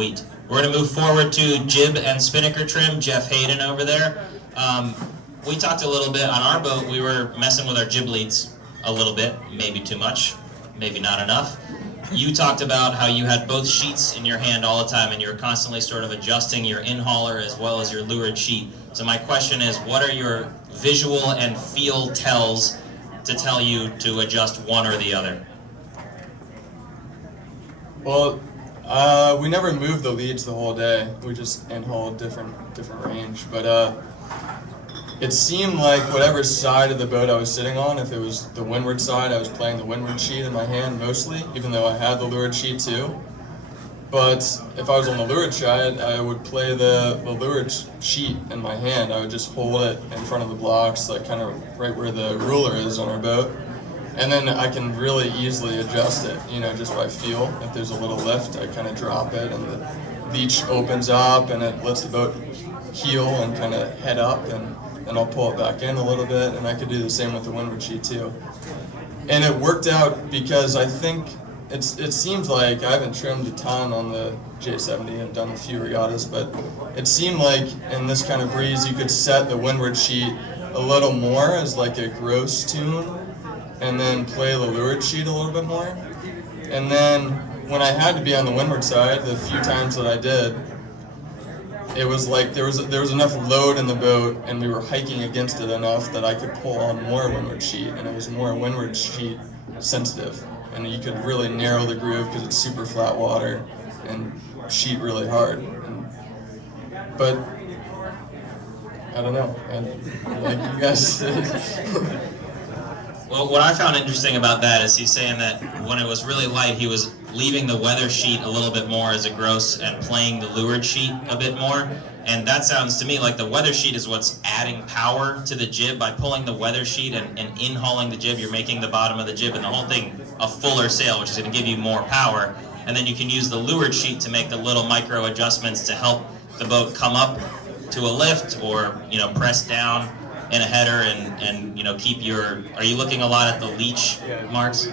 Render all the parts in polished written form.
Sweet. We're going to move forward to jib and spinnaker trim. Jeff Hayden over there. We talked a little bit on our boat. We were messing with our jib leads a little bit, maybe too much, maybe not enough. You talked about how you had both sheets in your hand all the time and you're constantly sort of adjusting your in-hauler as well as your lured sheet. So my question is, what are your visual and feel tells to tell you to adjust one or the other? Well, we never moved the leads the whole day. We just in-hauled different range. But it seemed like whatever side of the boat I was sitting on, if it was the windward side, I was playing the windward sheet in my hand mostly, even though I had the lured sheet too. But if I was on the lured side, I would play the lured sheet in my hand. I would just hold it in front of the blocks, like kind of right where the ruler is on our boat. And then I can really easily adjust it, just by feel. If there's a little lift, I kind of drop it and the leech opens up and it lets the boat heel and kind of head up, and then I'll pull it back in a little bit, and I could do the same with the windward sheet too. And it worked out because I think it seems like I haven't trimmed a ton on the J70. I've done a few regattas, but it seemed like in this kind of breeze you could set the windward sheet a little more as like a gross tune, and then play the lured sheet a little bit more. And then when I had to be on the windward side, the few times that I did, it was like there was enough load in the boat, and we were hiking against it enough that I could pull on more windward sheet, and it was more windward sheet sensitive, and you could really narrow the groove because it's super flat water and sheet really hard. But I don't know, like you guys. Well, what I found interesting about that is he's saying that when it was really light, he was leaving the weather sheet a little bit more as a gross and playing the lured sheet a bit more. And that sounds to me like the weather sheet is what's adding power to the jib. By pulling the weather sheet and in-hauling the jib, you're making the bottom of the jib and the whole thing a fuller sail, which is going to give you more power. And then you can use the lured sheet to make the little micro adjustments to help the boat come up to a lift or, press down in a header and keep your. Are you looking a lot at the leech marks?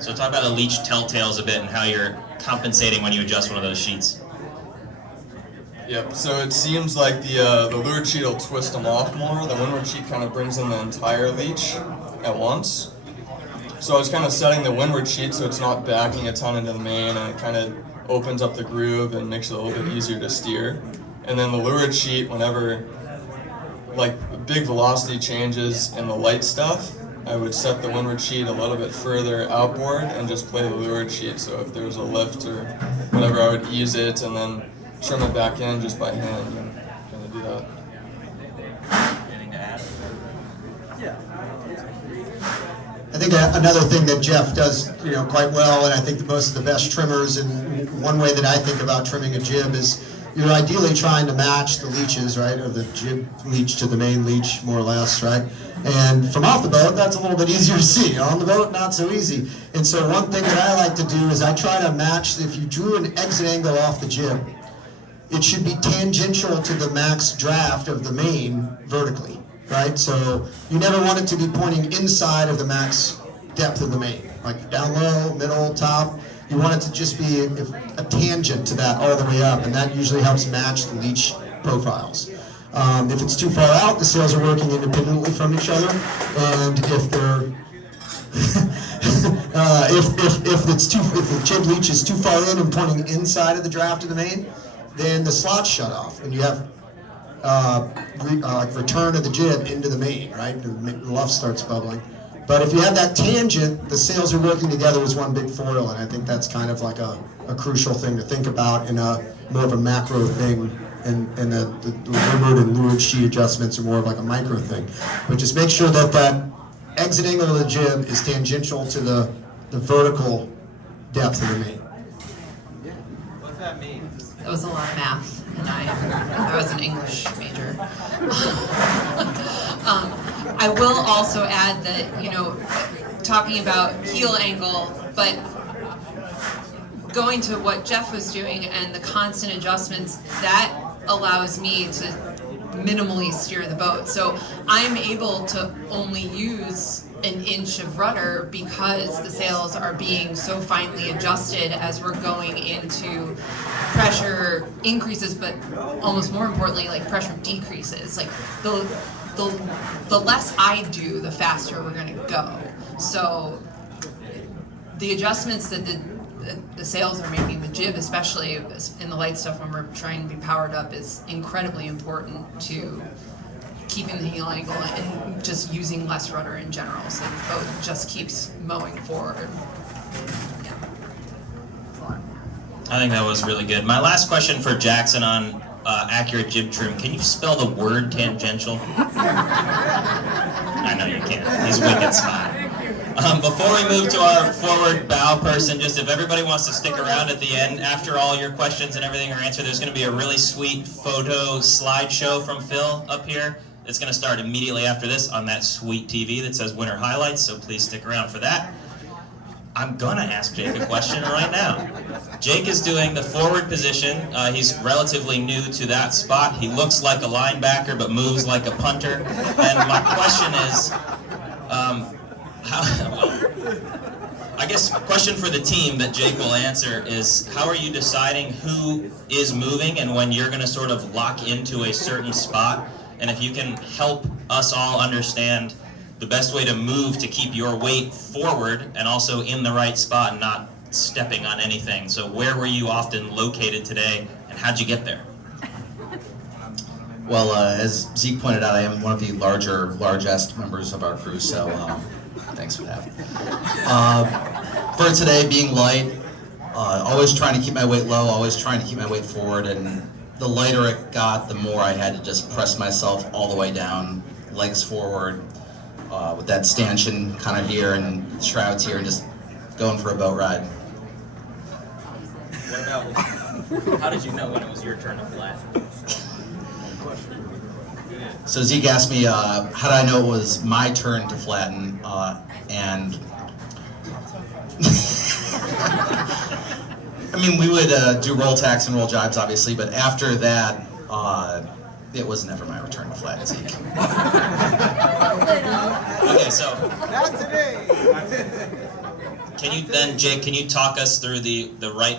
So talk about the leech telltales a bit and how you're compensating when you adjust one of those sheets. Yep, so it seems like the lured sheet will twist them off more. The windward sheet kind of brings in the entire leech at once. So I was kind of setting the windward sheet so it's not backing a ton into the main, and it kind of opens up the groove and makes it a little bit easier to steer. And then the lured sheet, whenever like big velocity changes in the light stuff, I would set the windward sheet a little bit further outboard and just play the lured sheet. So if there was a lift or whatever, I would ease it and then trim it back in just by hand and kind of do that. Anything to add? I think another thing that Jeff does, quite well, and I think that most of the best trimmers, and one way that I think about trimming a jib is you're ideally trying to match the leeches, right, or the jib leech to the main leech, more or less, right? And from off the boat, that's a little bit easier to see. On the boat, not so easy. And so one thing that I like to do is I try to match, if you drew an exit angle off the jib, it should be tangential to the max draft of the main vertically, right? So you never want it to be pointing inside of the max depth of the main, like down low, middle, top. You want it to just be a tangent to that all the way up, and that usually helps match the leech profiles. If it's too far out, the sails are working independently from each other, and if they're if the jib leech is too far in and pointing inside of the draft of the main, then the slots shut off, and you have return of the jib into the main, right? The luff starts bubbling. But if you have that tangent, the sails are working together as one big foil, and I think that's kind of like a crucial thing to think about in a more of a macro thing, and the windward and lured sheet adjustments are more of like a micro thing. But just make sure that that exit angle of the jib is tangential to the vertical depth of the main. What's that mean? That was a lot of math, and I was an English major. I will also add that, talking about heel angle, but going to what Jeff was doing and the constant adjustments, that allows me to minimally steer the boat. So I'm able to only use an inch of rudder because the sails are being so finely adjusted as we're going into pressure pressure increases, but almost more importantly, like pressure decreases. Like the less I do, the faster we're gonna go. So the adjustments that the sails are making, the jib especially in the light stuff when we're trying to be powered up, is incredibly important to keeping the heel angle and just using less rudder in general, so the boat just keeps mowing forward. Yeah. I think that was really good. My last question for Jackson on accurate jib trim. Can you spell the word tangential? I know you can't. He's wicked smart. Before we move to our forward bow person, just if everybody wants to stick around at the end, after all your questions and everything are answered, there's going to be a really sweet photo slideshow from Phil up here. It's going to start immediately after this on that sweet TV that says Winter Highlights, so please stick around for that. I'm going to ask Jake a question right now. Jake is doing the forward position. He's relatively new to that spot. He looks like a linebacker but moves like a punter. And my question is, I guess question for the team that Jake will answer is, how are you deciding who is moving and when you're going to sort of lock into a certain spot? And if you can help us all understand the best way to move to keep your weight forward and also in the right spot and not stepping on anything. So where were you often located today and how'd you get there? Well, as Zeke pointed out, I am one of the largest members of our crew, so thanks for that. For today, being light, always trying to keep my weight low, always trying to keep my weight forward, and the lighter it got, the more I had to just press myself all the way down, legs forward, with that stanchion kind of here and shrouds here, and just going for a boat ride. What about, how did you know when it was your turn to flat? So Zeke asked me, how did I know it was my turn to flatten, and I mean, we would do roll tacks and roll jibes, obviously, but after that, it was never my return to flatten, Zeke. Okay, so Not today. can you then, Jake, can you talk us through the right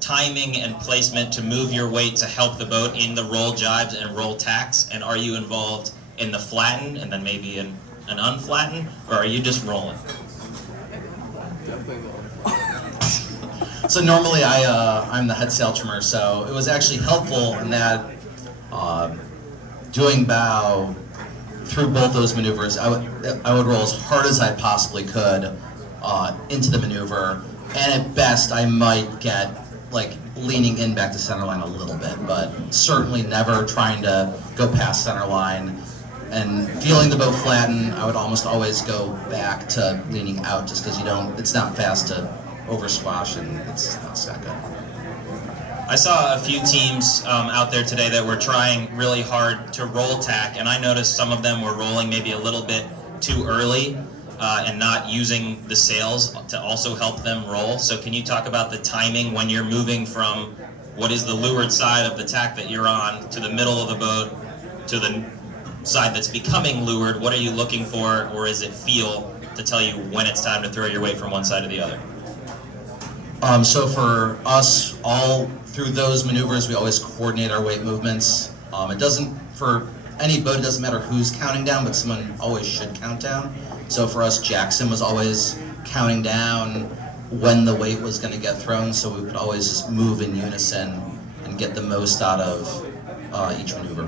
timing and placement to move your weight to help the boat in the roll jibes and roll tacks? And are you involved in the flatten and then maybe in an unflatten, or are you just rolling? So normally I'm the head sail trimmer, so it was actually helpful in that doing bow through both those maneuvers, I would roll as hard as I possibly could into the maneuver, and at best I might get like leaning in back to center line a little bit, but certainly never trying to go past center line. And feeling the boat flatten, I would almost always go back to leaning out, just because it's not fast to over squash, and it's not good. I saw a few teams out there today that were trying really hard to roll tack, and I noticed some of them were rolling maybe a little bit too early and not using the sails to also help them roll. So can you talk about the timing when you're moving from what is the leeward side of the tack that you're on to the middle of the boat to the side that's becoming leeward? What are you looking for, or is it feel to tell you when it's time to throw your weight from one side to the other? So for us, all through those maneuvers, we always coordinate our weight movements. It doesn't, for any boat, it doesn't matter who's counting down, but someone always should count down. So for us, Jackson was always counting down when the weight was going to get thrown, so we could always just move in unison and get the most out of each maneuver.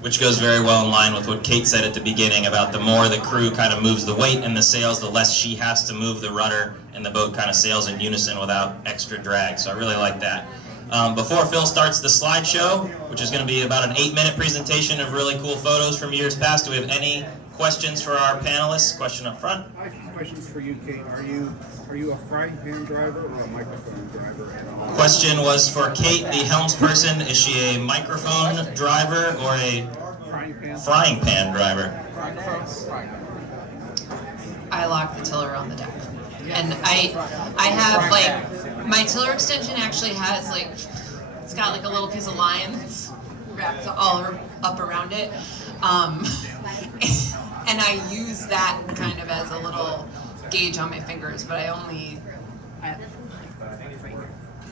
Which goes very well in line with what Kate said at the beginning about the more the crew kind of moves the weight and the sails, the less she has to move the rudder, and the boat kind of sails in unison without extra drag. So I really like that. Before Phil starts the slideshow, which is going to be about an 8-minute presentation of really cool photos from years past, do we have any questions for our panelists? Question up front. I have questions for you, Kate. Are you a frying pan driver or a microphone driver at all? Question was for Kate, the helms person. Is she a microphone driver or a frying pan driver? I lock the tiller on the deck, and I have like my tiller extension actually has like, it's got like a little piece of line that's wrapped all up around it, and I use that kind of as a little gauge on my fingers, but I only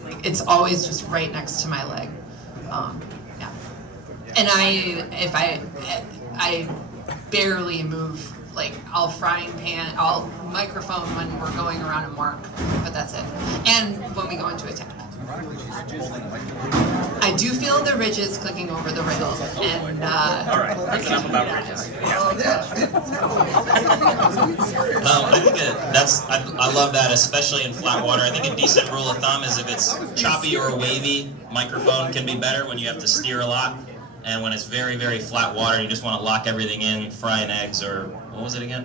like it's always just right next to my leg. Yeah. And I barely move. Like, I'll frying pan, I'll microphone when we're going around and mark, but that's it. And when we go into attack. I do feel the ridges clicking over the rail, and All right, that's enough about ridges. I think I love that, especially in flat water. I think a decent rule of thumb is if it's choppy or wavy, microphone can be better when you have to steer a lot. And when it's very, very flat water, you just want to lock everything in. Frying eggs, or what was it again?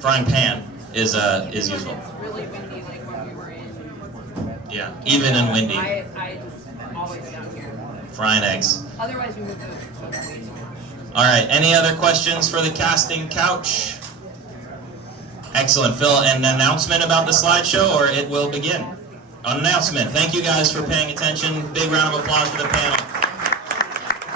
Frying pan is useful. really windy, like when we were in. Yeah, even and windy. I just always down here. Frying eggs. Otherwise, we would do it. All right. Any other questions for the casting couch? Excellent, Phil. An announcement about the slideshow, or it will begin. An announcement. Thank you guys for paying attention. Big round of applause for the panel.